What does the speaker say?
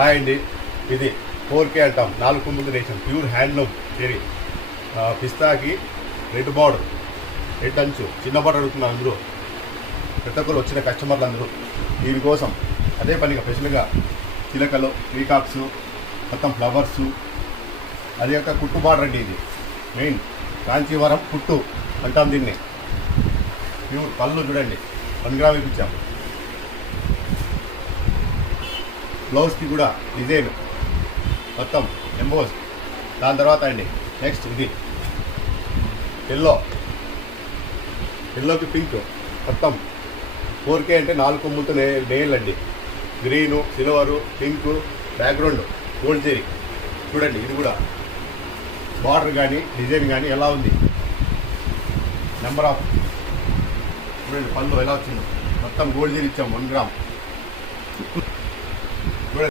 Hi అండి, ఇది 4K అంటాం, 4 కొమ్ముల రేషన్ ప్యూర్ హ్యాండ్లూమ్ చెరీ. పిస్తాకి రెడ్ బార్డర్, రెడ్ అంచు, చిన్న బార్డర్ అడుగుతున్నారు అందరూ. ప్రతి ఒక్కరు వచ్చిన కస్టమర్లు అందరూ దీనికోసం అదే పనిగా స్పెషల్గా చిలకలు, పీకాక్స్, మొత్తం ఫ్లవర్సు, అది యొక్క కుట్టు బార్డర్ అండి. ఇది మెయిన్ కాంచీవరం కుట్టు అంటాం దీన్ని. ప్యూర్ పళ్ళు చూడండి, 1 గ్రామ్ ఇప్పించాం. బ్లౌజ్కి కూడా డిజైన్ మొత్తం ఎంబోస్. దాని తర్వాత అండి నెక్స్ట్ ఇది ఎల్లోకి పింక్, మొత్తం 4K అంటే 4 కొమ్ములతో నేల్ అండి. Green, silver, pink, background gold జెరీ. చూడండి ఇది కూడా బార్డర్ కానీ డిజైన్ కానీ ఎలా ఉంది. నెంబర్ ఆఫ్ చూడండి పళ్ళు ఎలా వచ్చిందో. మొత్తం గోల్డ్ జెరీ ఇచ్చాం 1 గ్రామ్.